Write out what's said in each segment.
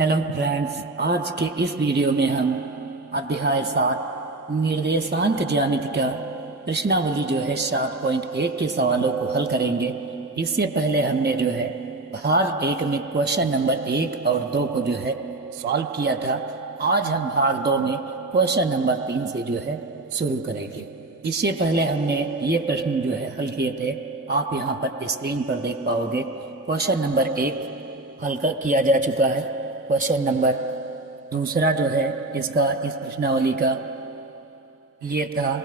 Hello friends, आज के इस वीडियो में हम अध्याय 7 निर्देशांक ज्यामिति का प्रश्नावली जो है 7.1 के सवालों को हल करेंगे। इससे पहले हमने जो है भाग 1 में क्वेश्चन नंबर 1 और 2 को जो है सॉल्व किया था। आज हम भाग 2 में क्वेश्चन नंबर 3 से जो है शुरू करेंगे। इससे पहले हमने ये प्रश्न जो है हल किए थे, आप यहाँ पर स्क्रीन पर देख पाओगे। क्वेश्चन नंबर 1 हल किया जा चुका है। क्वेश्चन नंबर दूसरा जो है इसका इस प्रश्नावली का ये था,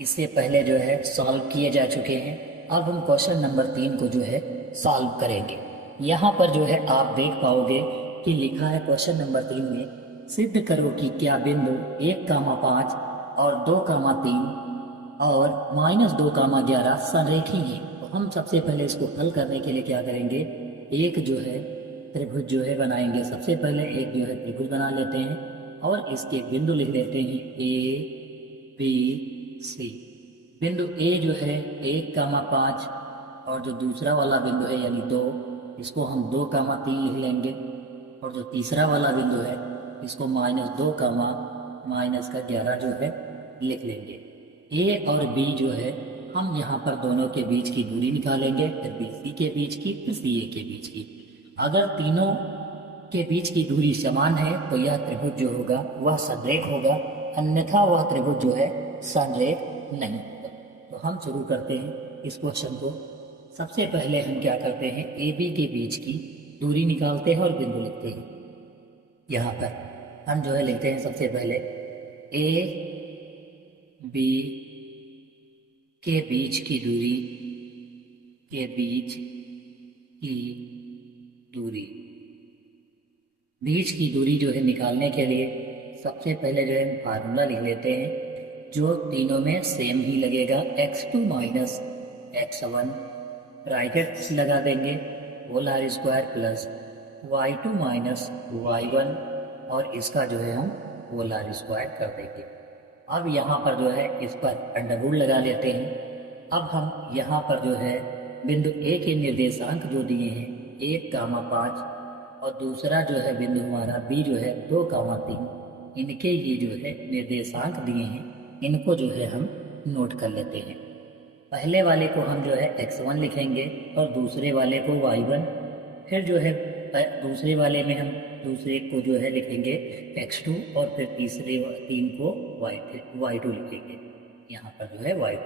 इससे पहले जो है सॉल्व किए जा चुके हैं। अब हम क्वेश्चन नंबर 3 को जो है सॉल्व करेंगे। यहाँ पर जो है आप देख पाओगे कि लिखा है क्वेश्चन नंबर 3 में, सिद्ध करो कि क्या बिंदु 1,5 और 2,3 और -2,11 संरेखी हैं। तो हम सबसे पहले इसको हल करने के लिए क्या करेंगे, एक जो है त्रिभुज जो है बनाएंगे। सबसे पहले एक जो है त्रिभुज बना लेते हैं और इसके बिंदु लिख देते हैं A, B, C। बिंदु A जो है 1,5 और जो दूसरा वाला बिंदु है यानी 2, इसको हम 2,3 लिख लेंगे। और जो तीसरा वाला बिंदु है इसको -2,-11 जो है लिख लेंगे। A और B जो है हम यहाँ पर दोनों के बीच की दूरी निकालेंगे, फिर BC के बीच की, फिर CA के बीच की। अगर तीनों के बीच की दूरी समान है तो यह त्रिभुज जो होगा वह संरेख होगा, अन्यथा वह त्रिभुज जो है संरेख नहीं होगा। तो हम शुरू करते हैं इस क्वेश्चन को। सबसे पहले हम क्या करते हैं, AB के बीच की दूरी निकालते हैं और बिंदु लिखते हैं। यहाँ पर हम जो है लिखते हैं सबसे पहले AB के बीच की दूरी, के बीच की दूरी, बीच की दूरी जो है निकालने के लिए सबसे पहले जो है फार्मूला लिख लेते हैं, जो तीनों में सेम ही लगेगा। x2 माइनस x1 ब्रैकेट लगा देंगे, whole square plus y2 minus y1 और इसका जो है हम होल स्क्वायर कर देंगे। अब यहाँ पर जो है इस पर अंडर रूट लगा लेते हैं। अब हम यहाँ पर जो है बिंदु A के निर्देशांक जो दिए हैं 1,5 और दूसरा जो है बिंदु हमारा B जो है 2,3, इनके ये जो है निर्देशांक दिए हैं, इनको जो है हम नोट कर लेते हैं। पहले वाले को हम जो है x1 लिखेंगे और दूसरे वाले को y1, फिर जो है दूसरे वाले में हम दूसरे को जो है लिखेंगे x2 और फिर तीन को y2 लिखेंगे। यहाँ पर जो है y2,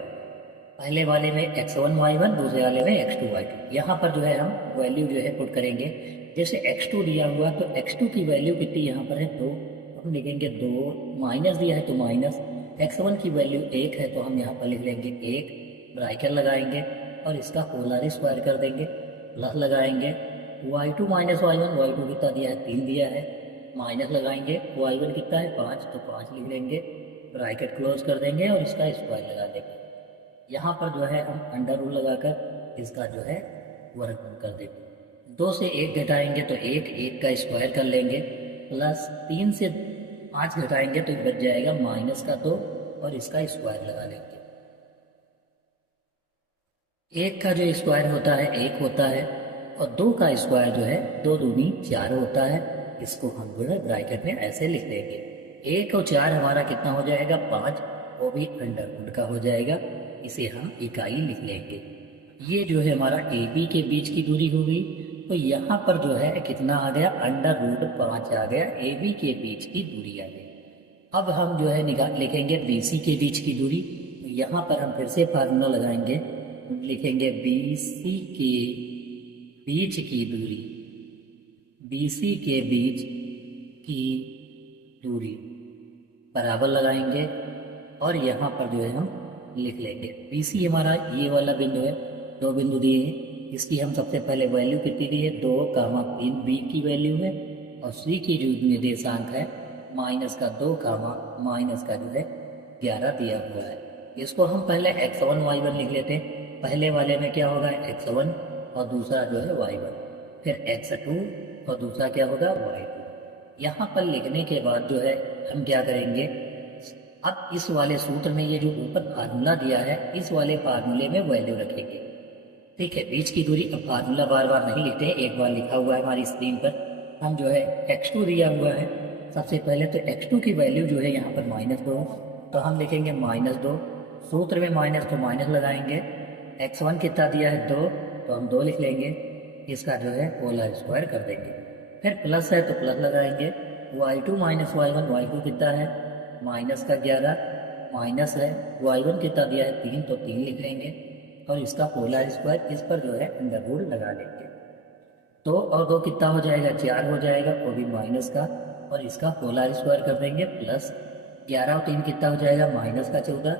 पहले वाले में x1 y1, दूसरे वाले में x2 y2। यहाँ पर जो है हम वैल्यू जो है पुट करेंगे। जैसे x2 दिया हुआ तो x2 की वैल्यू कितनी यहाँ पर है 2, हम लिखेंगे 2, माइनस दिया है तो माइनस, x1 की वैल्यू 1 है तो हम यहाँ पर लिख लेंगे 1, ब्रैकेट लगाएंगे और इसका पोलर स्क्वायर कर देंगे, प्लस लगाएंगे y2 माइनस y1, y2 कितना दिया है 3 दिया है, माइनस लगाएंगे y1 कितना है 5 तो 5 लिख लेंगे, ब्रैकेट क्लोज कर देंगे और इसका स्क्वायर लगा देंगे। यहाँ पर जो है हम अंडर रूट लगाकर इसका जो है वर्गमूल कर देंगे। 2 से 1 घटाएंगे तो 1 का स्क्वायर कर लेंगे, प्लस 3 से 5 घटाएंगे तो बच जाएगा -2 और इसका स्क्वायर लगा लेंगे। 1 का जो स्क्वायर होता है 1 होता है और 2 का स्क्वायर जो है 2 दूनी 4 होता है। इसको हम जो है ब्रैकेट में ऐसे लिख देंगे। 1 और 4 हमारा कितना हो जाएगा 5, वो भी अंडर रूट का हो जाएगा, इसे हम इकाई लिख लेंगे। ये जो है हमारा AB के बीच की दूरी हो गई। तो यहाँ पर जो है कितना आ गया, अंडर रूट 5 आ गया, AB के बीच की दूरी आ गई। अब हम जो है लिखेंगे BC के बीच की दूरी। तो यहाँ पर हम फिर से फार्मूला लगाएंगे, लिखेंगे BC के बीच की दूरी, BC के बीच की दूरी बराबर लगाएंगे और यहाँ पर जो है हम लिख लेंगे BC हमारा ये वाला बिंदु है, 2 बिंदु दिए हैं, इसकी हम सबसे पहले वैल्यू कितनी दी है 2,3 B की वैल्यू है और C की जो निर्देशांक है -2, माइनस का जो है 11 दिया हुआ है। इसको हम पहले x1 y1 लिख लेते हैं। पहले वाले में क्या होगा x1 और दूसरा जो है y1, फिर x2 और दूसरा क्या होगा y2। यहाँ पर लिखने के बाद जो है हम क्या करेंगे, अब इस वाले सूत्र में ये जो ऊपर फार्मूला दिया है इस वाले फार्मूले में वैल्यू रखेंगे। ठीक है, बीच की दूरी, अब फार्मूला बार बार नहीं लिखते हैं, एक बार लिखा हुआ है हमारी स्क्रीन पर। हम जो है x2 दिया हुआ है, सबसे पहले तो x2 की वैल्यू जो है यहाँ पर -2, तो हम लिखेंगे -2, सूत्र में माइनस तो माइनस लगाएंगे, x1 कितना दिया है 2, तो हम 2 लिख लेंगे, इसका जो है होल स्क्वायर कर देंगे, फिर प्लस है तो प्लस लगाएंगे, y2 माइनस y1, y2 कितना है -11, माइनस है y1 कितना दिया है 3, तो 3 लिख लेंगे और इसका होल स्क्वायर, इस पर जो है अंडर रूट लगा लेंगे। 2 और 2 कितना हो जाएगा 4 हो जाएगा, वो भी माइनस का, और इसका होल स्क्वायर कर देंगे, प्लस 11 और 3 कितना हो जाएगा -14,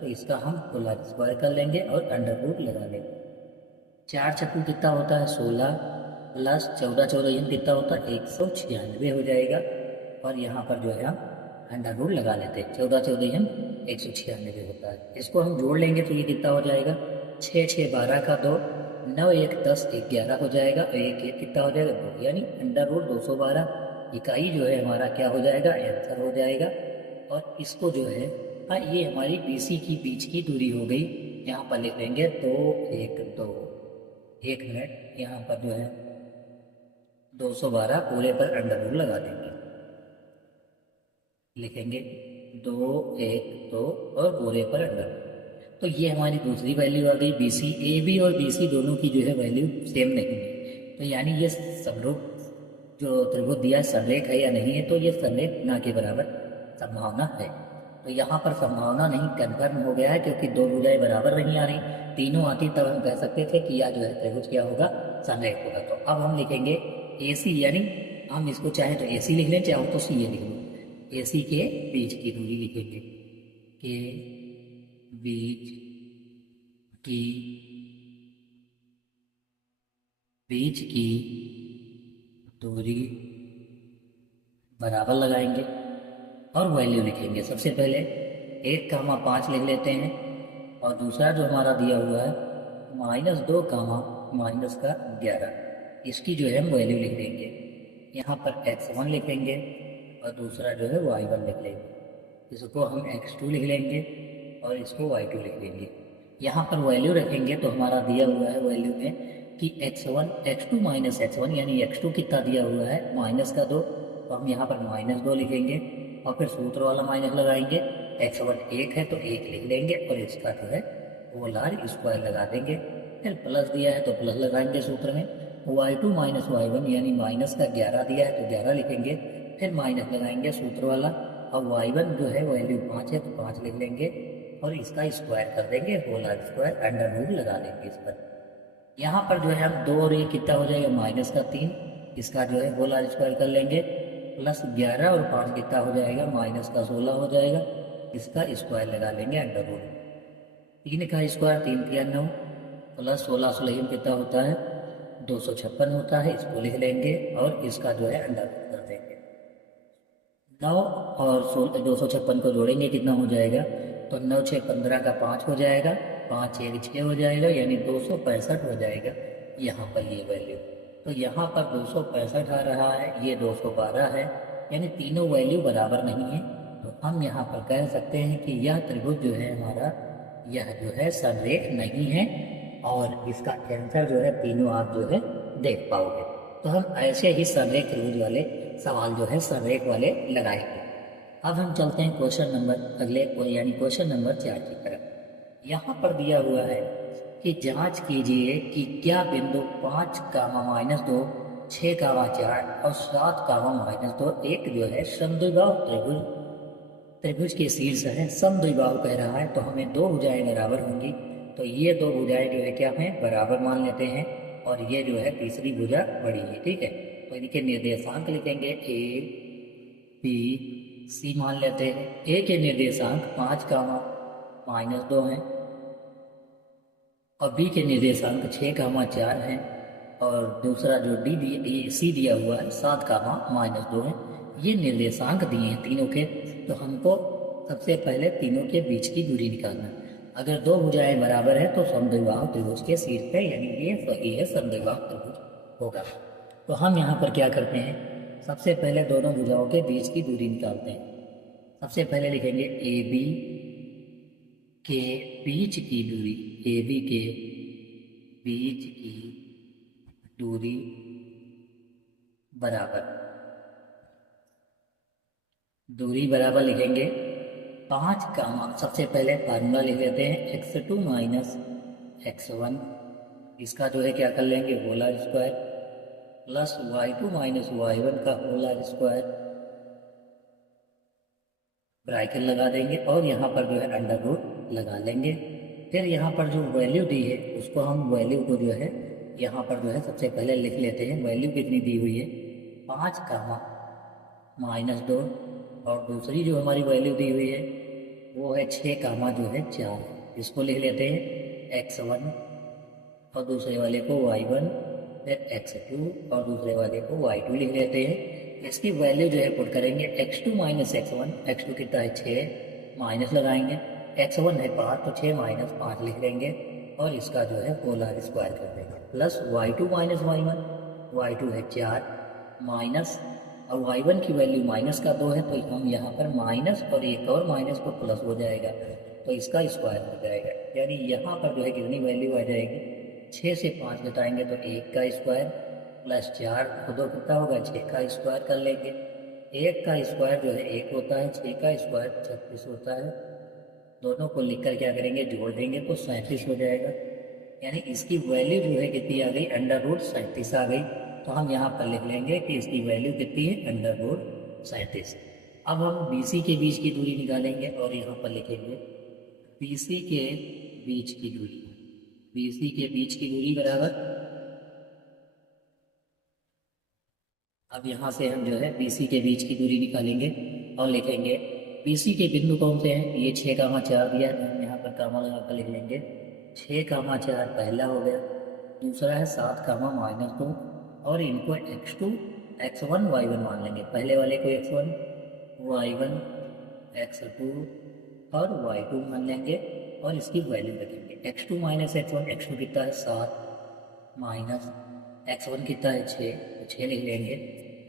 तो इसका हम होल स्क्वायर कर लेंगे और अंडर रूट लगा लेंगे। 4 छक्कू कितना होता है 16, प्लस 14 14 कितना होता है 196 हो जाएगा, और यहाँ पर जो है हम अंडर रूट लगा लेते हैं, 14 14 196 होता है। इसको हम जोड़ लेंगे तो ये कितना हो जाएगा 6 6 12 का 2, 9 1 10 11 हो जाएगा, और 1 1 कितना हो जाएगा 2, यानी अंडर रूट 212 इकाई जो है हमारा क्या हो जाएगा आंसर हो जाएगा। और इसको जो है ये हमारी BC की बीच की दूरी हो गई, यहाँ पर लिख लेंगे 2 1 2, 1 मिनट, यहाँ पर जो है 212 पूरे पर अंडर रूट लगा देंगे, लिखेंगे 2 1 2 और पूरे पर अंडर। तो ये हमारी दूसरी वैल्यू आ गई BC। AB और BC दोनों की जो है वैल्यू सेम नहीं है, तो यानी ये समरूप जो त्रिभुज दिया है समरेख है या नहीं है, तो ये समरेख ना के बराबर संभावना है। तो यहाँ पर संभावना नहीं कंफर्म हो गया है, क्योंकि दो भुजाएं बराबर नहीं आ रही, तीनों आती तब हम कह सकते थे कि यह जो है त्रिभुज क्या होगा समरेख होगा। तो अब हम लिखेंगे AC, यानी हम इसको चाहे तो AC लिख लें, चाहे तो CA लिख लो, AC के बीच की दूरी लिखेंगे, के बीच की दूरी बराबर लगाएंगे और वैल्यू लिखेंगे। सबसे पहले 1,5 लिख लेते हैं, और दूसरा जो हमारा दिया हुआ है -2, -11, इसकी जो है हम वैल्यू लिख देंगे। यहाँ पर x1 लिखेंगे और दूसरा जो है y1 लिख लेंगे, इसको हम x2 लिख लेंगे और इसको y2 लिख लेंगे। यहाँ पर वैल्यू रखेंगे तो हमारा दिया हुआ है वैल्यू में कि x1 x2 माइनस x1, यानी x2 कितना दिया हुआ है -2, तो हम यहाँ पर -2 लिखेंगे और फिर सूत्र वाला माइनस लगाएंगे, x1 1 है तो 1 लिख लेंगे और इसका जो है होल स्क्वायर लगा देंगे, फिर प्लस दिया है तो प्लस लगाएंगे सूत्र में, y2 माइनस y1 यानी -11 दिया है तो 11 लिखेंगे, फिर माइनस लगाएंगे सूत्र वाला, और y1 जो है वैल्यू 5 है तो 5 लिख लेंगे और इसका स्क्वायर कर देंगे, होल स्क्वायर अंडर रूट लगा देंगे इस पर। यहाँ पर जो है हम 2 और 1 कितना हो जाएगा -3, इसका जो है होल स्क्वायर कर लेंगे, प्लस 11 और 5 कितना हो जाएगा -16 हो जाएगा, इसका स्क्वायर लगा लेंगे अंडर रूट। 3 का स्क्वायर 3 3 9, प्लस 16 16 कितना होता है 256 होता है, इसको लिख लेंगे और इसका जो है अंडर रूट कर देंगे। 9 और 256 को जोड़ेंगे कितना हो जाएगा, तो 9 6 15 का 5 हो जाएगा, 5 1 6 हो जाएगा, यानी 265 हो जाएगा यहाँ पर ये वैल्यू। तो यहाँ पर 265 आ रहा है, ये 212 है, यानी तीनों वैल्यू बराबर नहीं है। तो हम यहाँ पर कह सकते हैं कि यह त्रिभुज जो है हमारा, यह जो है समरेख नहीं है, और इसका आंसर जो है तीनों आप जो है देख पाओगे। तो हम ऐसे ही समरेख त्रिभुज वाले सवाल जो है समरेख वाले लगाएंगे। अब हम चलते हैं क्वेश्चन नंबर अगले यानी क्वेश्चन नंबर 4 की तरफ। यहाँ पर दिया हुआ है कि जांच कीजिए कि क्या बिंदु 5, -2, 6, 4 और 7, -2 एक जो है समद्विबाहु त्रिभुज के शीर्ष है, समद्विबाहु कह रहा है, तो हमें दो भुजाएं बराबर होंगी, तो ये दो भुजाएं जो है क्या हमें बराबर मान लेते हैं, और ये जो है तीसरी भुजा बड़ी है, ठीक है। तो इनके निर्देशांक लिखेंगे A B C मान लेते हैं। A के निर्देशांक 5, -2 हैं, और B के निर्देशांक 6, 4 हैं, और दूसरा जो C दिया हुआ है 7, -2 है। ये निर्देशांक दिए हैं तीनों के, तो हमको सबसे पहले तीनों के बीच की दूरी निकालना। अगर दो भुजाएं बराबर है तो समद्विबाहु त्रिभुज के शीर्ष पे, यानी ये सही है, समद्विबाहु त्रिभुज होगा। तो हम यहाँ पर क्या करते हैं, सबसे पहले दोनों भुजाओं के बीच की दूरी निकालते हैं। सबसे पहले लिखेंगे AB के बीच की दूरी, AB के बीच की दूरी बराबर, दूरी बराबर लिखेंगे 5 कामा, सबसे पहले फार्मूला लिख लेते हैं x2 माइनस x1, इसका जो है क्या कर लेंगे whole r square, plus y2 minus y1 का होल आर स्क्वायर, ब्रैकेट लगा देंगे और यहाँ पर जो है अंडर रूट लगा लेंगे। फिर यहाँ पर जो वैल्यू दी है उसको हम वैल्यू को जो है यहाँ पर जो है सबसे पहले लिख लेते हैं। वैल्यू कितनी दी हुई है 5 कामा -2, और दूसरी जो हमारी वैल्यू दी हुई है वो है 6 कामा जो है 4, इसको लिख लेते हैं x1 और दूसरे वाले को y1, फिर x2 और दूसरे वाले को y2 लिख लेते हैं। इसकी वैल्यू जो है पुट करेंगे x2 माइनस x1, x2 कितना है 6, माइनस लगाएंगे, x1 है 5 तो 6 माइनस 5 लिख लेंगे और इसका जो है होल आर स्क्वायर कर देंगे, plus y2 minus y1, y2 है 4 माइनस, और y1 की वैल्यू माइनस का 2 है तो हम यहाँ पर माइनस और एक और माइनस को प्लस हो जाएगा तो इसका स्क्वायर हो जाएगा। यानी यहाँ पर जो है कितनी वैल्यू आ जाएगी 6 से 5 घटाएंगे तो 1 का स्क्वायर, प्लस 4 को 2 कितना होगा 6 का स्क्वायर कर लेंगे। 1 का स्क्वायर जो है 1 होता है, 6 का स्क्वायर 36 होता है। दोनों को लिखकर क्या करेंगे जोड़ देंगे तो 37 हो जाएगा। यानी इसकी वैल्यू जो है कितनी आ गई अंडर रूट 37 आ गई। तो हम यहाँ पर लिख लेंगे कि इसकी वैल्यू कितनी है अंडर रूट 37। अब हम BC के बीच की दूरी निकालेंगे और यहाँ पर लिखेंगे BC के बीच की दूरी, BC के बीच की दूरी बराबर, अब यहाँ से हम जो है BC के बीच की दूरी निकालेंगे और लिखेंगे BC के बिंदु कौन से हैं, ये 6 कामा 4 दिया है, हम यहाँ पर कामा लगा कर लिख लेंगे 6 कामा 4 पहला हो गया, दूसरा है 7 कामा -2 और इनको x2 x1 y1 मान लेंगे, पहले वाले को x1 y1 x2 और y2 मान लेंगे और इसकी वैल्यू रखेंगे x2 माइनस x1, x2 कितना है 7 माइनस x1 कितना है 6 तो 6 लिख लेंगे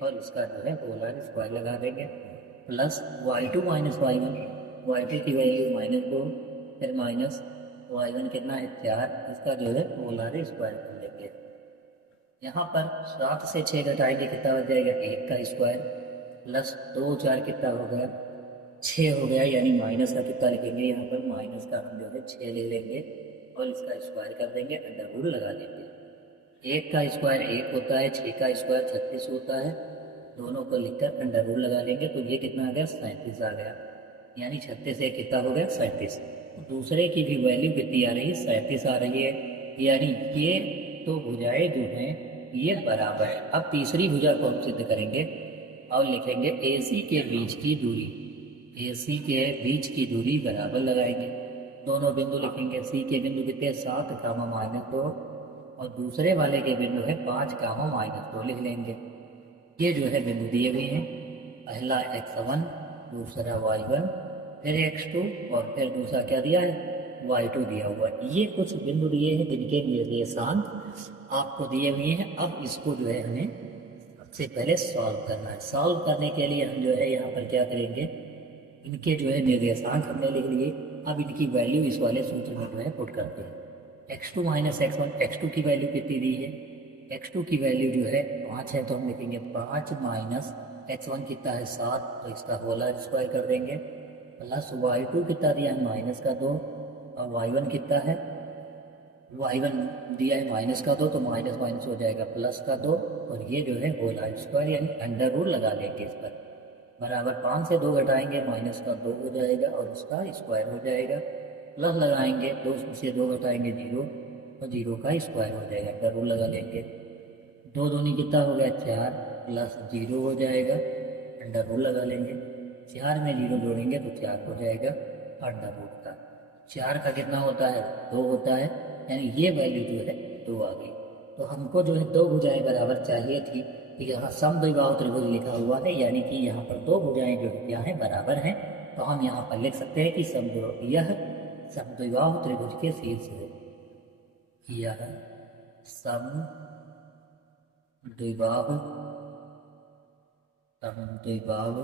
और इसका जो है होल आर स्क्वायर लगा देंगे, plus y2 minus y1, y2 की वैल्यू -2, फिर माइनस y1 कितना है 4, इसका जो है होल आर स्क्वायर कर लेंगे। यहाँ पर 7 से 6 घटाएंगे कितना बच जाएगा 1 का स्क्वायर, प्लस 2 4 कितना हो गया 6 हो गया, यानी माइनस का कितना लिखेंगे यहाँ पर माइनस का हम जो है 6 ले लेंगे और इसका स्क्वायर कर देंगे, अंडर रूट लगा लेंगे। 1 का स्क्वायर 1 होता है, 6 का स्क्वायर 36 होता है, दोनों को लिखकर अंडर रूट लगा लेंगे तो ये कितना आ गया 37 आ गया, यानी 36 से कितना हो गया 37। दूसरे की भी वैल्यू कितनी आ रही है 37 आ रही है, यानी ये तो भुजाएं जो हैं ये बराबर है। अब तीसरी भुजा को हम सिद्ध करेंगे और लिखेंगे AC के बीच की दूरी, AC के बीच की दूरी बराबर लगाएंगे, दोनों बिंदु लिखेंगे, C के बिंदु कितने 7 कामा -2 और दूसरे वाले के बिंदु है 5 कामा -2 लिख लेंगे। ये जो है बिंदु दिए हुए हैं, पहला x1 दूसरा y1 फिर x2 और फिर दूसरा क्या दिया है y2 दिया हुआ है। ये कुछ बिंदु दिए हैं जिनके निर्देशांक आपको दिए हुए हैं। अब इसको जो है हमें सबसे पहले सॉल्व करना है। सॉल्व करने के लिए हम जो है यहाँ पर क्या करेंगे, इनके जो है निर्देशांक हमने लिख लिए, अब इनकी वैल्यू इस वाले सूत्र में जो है पुट करते हैं। x2 माइनस x1, x2 की वैल्यू कितनी दी है, x2 की वैल्यू जो है 5 है तो हम लिखेंगे 5 माइनस x1 कितना है 7 तो इसका होल आर स्क्वायर कर देंगे, प्लस y2 कितना दिया है -2 और y1 कितना है y1 दिया है -2 तो माइनस माइनस हो जाएगा +2 और ये जो है होल आर स्क्वायर यानी अंडर रूट लगा लेंगे इस पर, बराबर 5 से 2 घटाएंगे -2 हो जाएगा और इसका स्क्वायर हो जाएगा, प्लस लगाएंगे 2 से 2 घटाएंगे 0 और 0 का स्क्वायर हो जाएगा, अंडर रूट लगा लेंगे, 2 दूनी कितना हो गया 4 प्लस 0 हो जाएगा, अंडर रूट लगा लेंगे, 4 में 0 जोड़ेंगे तो 4 हो जाएगा अंडर रूट का, 4 का कितना होता है 2 होता है, यानी ये वैल्यू जो है 2 आ गई। तो हमको जो है 2 भुजाएं बराबर चाहिए थी, तो यहाँ समद्विबाहु त्रिभुज लिखा हुआ है, यानी कि यहाँ पर 2 भुजाएं जो क्या है बराबर हैं, तो हम यहाँ पर लिख सकते हैं कि यह समद्विबाहु त्रिभुज के शीर्ष है, यह समद्विबाहु समद्विबाहु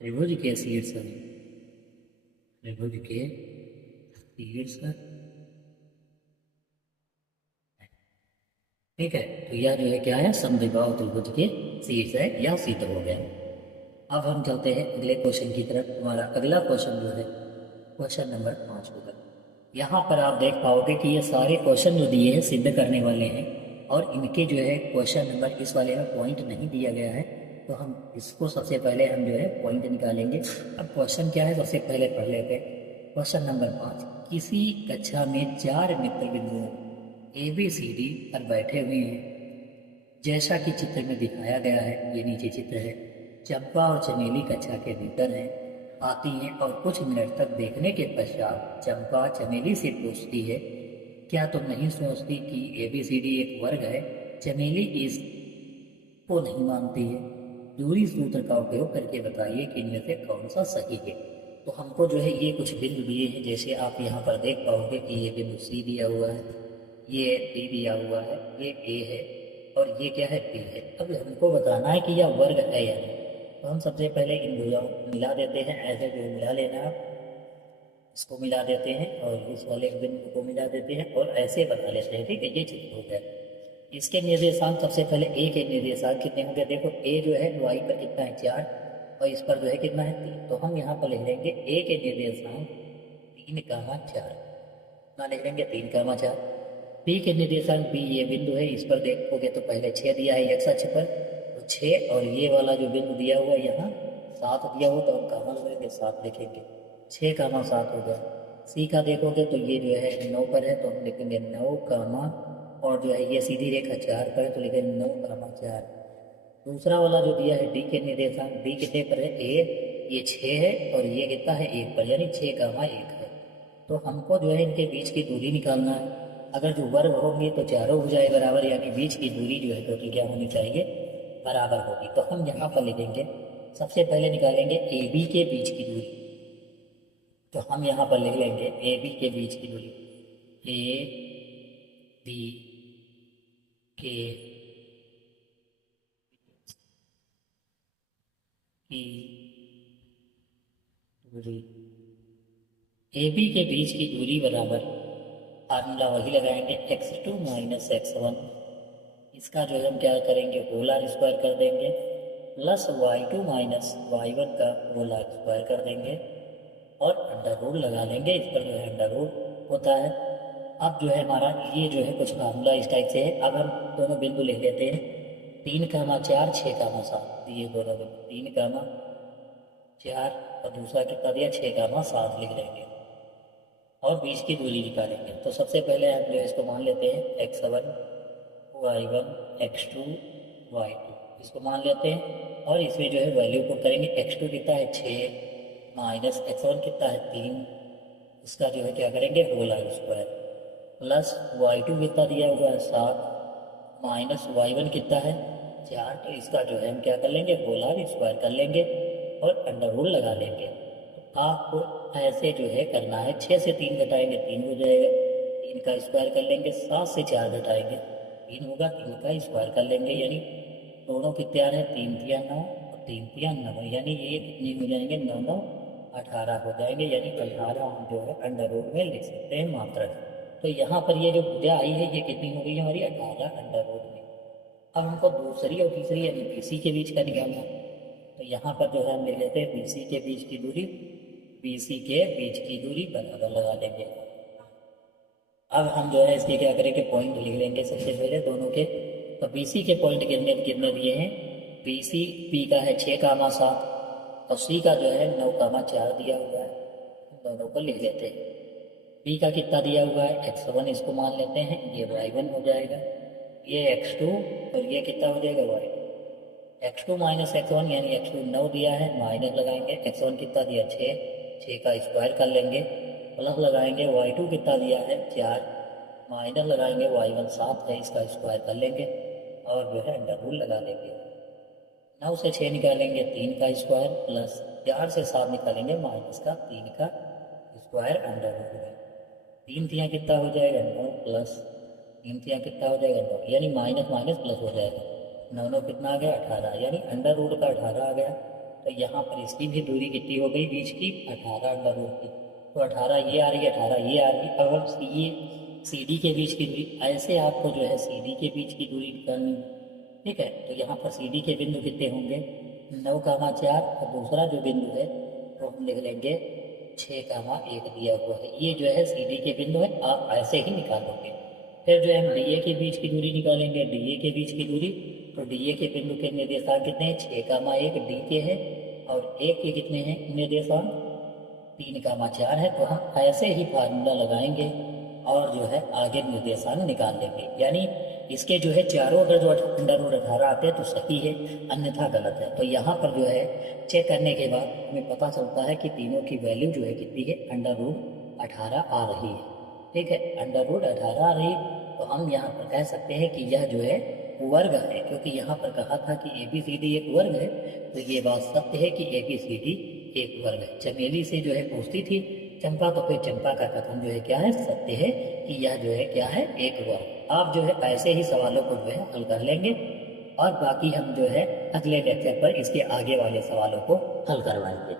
त्रिभुज के शीर्ष है, त्रिभुज के शीर्ष ठीक है, तो यह जो है क्या है, समद्विबाहु त्रिभुज के शीर्ष है या सिद्ध हो गया। अब हम चलते हैं अगले क्वेश्चन की तरफ। हमारा अगला क्वेश्चन जो है क्वेश्चन नंबर 5 होगा। यहाँ पर आप देख पाओगे कि ये सारे क्वेश्चन जो दिए हैं सिद्ध करने वाले हैं, और इनके जो है क्वेश्चन नंबर इस वाले में पॉइंट नहीं दिया गया है, तो हम इसको सबसे पहले हम जो है पॉइंट निकालेंगे। अब क्वेश्चन क्या है सबसे पहले पढ़ लेते हैं। क्वेश्चन नंबर 5, किसी कक्षा में 4 मित्र बिंदुओं ABCD पर बैठे हुए हैं, जैसा कि चित्र में दिखाया गया है। ये नीचे चित्र है। चंपा और चमेली कक्षा के भीतर हैं, आती हैं और कुछ मिनट तक देखने के पश्चात चंपा चमेली से पूछती है, क्या तुम नहीं सोचती कि ABCD एक वर्ग है? चमेली इस को नहीं मानती है। दूरी सूत्र का उपयोग करके बताइए कि इनमें से कौन सा सही है। तो हमको जो है ये कुछ बिंदु दिए हैं, जैसे आप यहाँ पर देख पाओगे कि ये बिंदु C दिया हुआ है, ये D दिया हुआ है, ये A है, और ये क्या है, B है। अब हमको बताना है कि यह वर्ग है या नहीं। तो हम सबसे पहले इन भुजाओं को मिला देते हैं। ऐसे जो मिला लेना आप, इसको मिला देते हैं और इस वाले बिंदु को मिला देते हैं और ऐसे बता लेते हैं। ठीक है, ये चित्र हो गया। इसके निर्देशांक सबसे पहले A के निर्देशांक कितने होंगे? देखो A जो है y पर कितना है, 4, और इस पर जो है कितना है, 3। तो हम यहाँ पर लिख लेंगे A के निर्देशांक 3,4। ना लिख लेंगे 3,4। B के निर्देशांक B, ये बिंदु है, इस पर देखोगे तो पहले 6 दिया है x अक्ष पर, तो 6, और ये वाला जो बिंदु दिया हुआ है यहाँ 7 दिया हुआ, तो हम कहाँ लगाएंगे, 7 लिखेंगे। 6,7 हो गया। C का देखोगे तो ये जो है 9 पर है, तो हम लिखेंगे 9, और जो है ये सीधी रेखा 4 पर है, तो लिखेंगे 9,4। दूसरा वाला जो दिया है D के निर्देशांक, D कितने पर है, A, ये 6 है, और ये कितना है, 1 पर, यानी 6,1 है। तो हमको जो है इनके बीच की दूरी निकालना है। अगर जो वर्ग होंगे तो चारों भुजाएं बराबर, यानी बीच की दूरी जो है टोटल क्या होनी चाहिए, बराबर होगी। तो हम यहाँ पर लिखेंगे, सबसे पहले निकालेंगे AB के बीच की दूरी। तो हम यहाँ पर लिख लेंगे AB के बीच की दूरी, AB के की दूरी, AB के बीच की दूरी बराबर, फार्मूला वही लगाएंगे, x2 माइनस x1। इसका जो है हम क्या करेंगे, होल आर स्क्वायर कर देंगे, प्लस y2 माइनस y1 का होल आर स्क्वायर कर देंगे, और अंडर रूट लगा लेंगे। इस पर जो है अंडर रूट होता है। अब जो है हमारा ये जो है कुछ फार्मूला इस टाइप से है। अब हम दोनों बिंदु लिख लेते हैं, 3,4, 6,7 दिए दोनों बिंदु, 3,4, और दूसरा कितना दिया, 6,7 लिख लेंगे, और बीच की दूरी निकालेंगे। तो सबसे पहले हम जो इसको मान लेते हैं x1, y1, x2, y2, इसको मान लेते हैं, और इसमें जो है वैल्यू को करेंगे। x2 कितना है, 6, माइनस x1 कितना है, 3, इसका जो है क्या करेंगे, whole r square, plus y2 कितना दिया हुआ है, 7, माइनस y1 कितना है, 4, तो इसका जो है हम क्या कर लेंगे, होल आर स्क्वायर कर लेंगे और अंडर रूट लगा लेंगे। तो आपको ऐसे जो है करना है। 6 से 3 घटाएंगे 3 हो जाएगा, 3 का स्क्वायर कर लेंगे। 7 से 4 घटाएंगे 3 होगा, 3 का स्क्वायर कर लेंगे, यानी दोनों कितने आ रहे हैं, 3 तिया 9 और 3 तिया 9, यानी ये कितने हो जाएंगे, 9 9 18 हो जाएंगे, यानी 18 हम जो है अंडर रूट में लिख सकते हैं मात्रक। तो यहाँ पर ये जो भुजा आई है ये कितनी हो गई हमारी, 18 अंडर रूट में। अब हमको दूसरी और तीसरी यानी BC के बीच का निकालना है। तो यहाँ पर जो है हम ले लेते हैं BC के बीच की दूरी, BC के बीच की दूरी बराबर लगा देंगे। अब हम जो है इसके क्या करेंगे, पॉइंट लिख लेंगे सबसे पहले दोनों के। तो BC के पॉइंट कितने कितने दिए हैं, BC P का है 6,7, और C का जो है 9,4 दिया हुआ है, दोनों को लिख लेते हैं। P का कितना दिया हुआ है, x1, इसको मान लेते हैं, ये y1 हो जाएगा, ये x2, और ये कितना हो जाएगा, y2। x2 माइनस x1, यानी x2 9 दिया है, माइनस लगाएंगे, x1 कितना दिया, 6 का स्क्वायर कर लेंगे, प्लस लगाएंगे, y2 कितना दिया है, 4, माइनस लगाएंगे, y1 7 है, इसका स्क्वायर कर लेंगे, और जो है अंडर रूट लगा लेंगे। 9 से 6 निकालेंगे, 3 का स्क्वायर, प्लस 4 से 7 निकालेंगे, माइनस का 3 का स्क्वायर अंडर रूट में। 3 तिया कितना हो जाएगा, 9, प्लस 3 तिया कितना हो जाएगा, 9, यानी माइनस माइनस प्लस हो जाएगा, 9 9 कितना आ गया, 18, यानी अंडर रूट का 18 आ गया। तो यहाँ पर इसकी भी दूरी कितनी हो गई बीच की, 18 अंडर रूट की। तो 18 ये आ रही है, 18 ये आ रही है। अब हम सी डी के बीच की दूरी, ऐसे आपको जो है सी डी के बीच की दूरी निकालनी है। ठीक है, तो यहाँ पर सी डी के बिंदु कितने होंगे, 9,4, और दूसरा जो बिंदु है तो हम लिख लेंगे 6,1 दिया हुआ है। ये जो है सी डी के बिंदु है, आप ऐसे ही निकालोगे। फिर जो है हम डी ए के बीच की दूरी निकालेंगे, डी ए के बीच की दूरी, तो डी ए के बिंदु के निर्देशांक कितने हैं, 6,1 डी के है, और ए के कितने हैं निर्देशांक, 3,4 है। तो हम ऐसे ही फार्मूला लगाएंगे और जो है आगे निर्देशांक निकाल लेंगे। यानी इसके जो है चारों अगर जो अंडर रूट 18 आते हैं तो सही है, अन्यथा गलत है। तो यहाँ पर जो है चेक करने के बाद हमें पता चलता है कि तीनों की वैल्यू जो है कितनी है, अंडर रूट 18 आ रही है। ठीक है, अंडर रूट 18 आ रही, तो हम यहाँ पर कह सकते हैं कि यह जो है वर्ग है, क्योंकि यहाँ पर कहा था कि ABCD एक वर्ग है, तो ये बात सत्य है कि ABCD एक वर्ग है। चमेली से जो है पूछती थी चंपा, तो फिर चंपा का कथन जो है क्या है, सत्य है कि यह जो है क्या है, एक वर्ग। आप जो है ऐसे ही सवालों को जो है हल कर लेंगे, और बाकी हम जो है अगले लेक्चर पर इसके आगे वाले सवालों को हल करवाएंगे।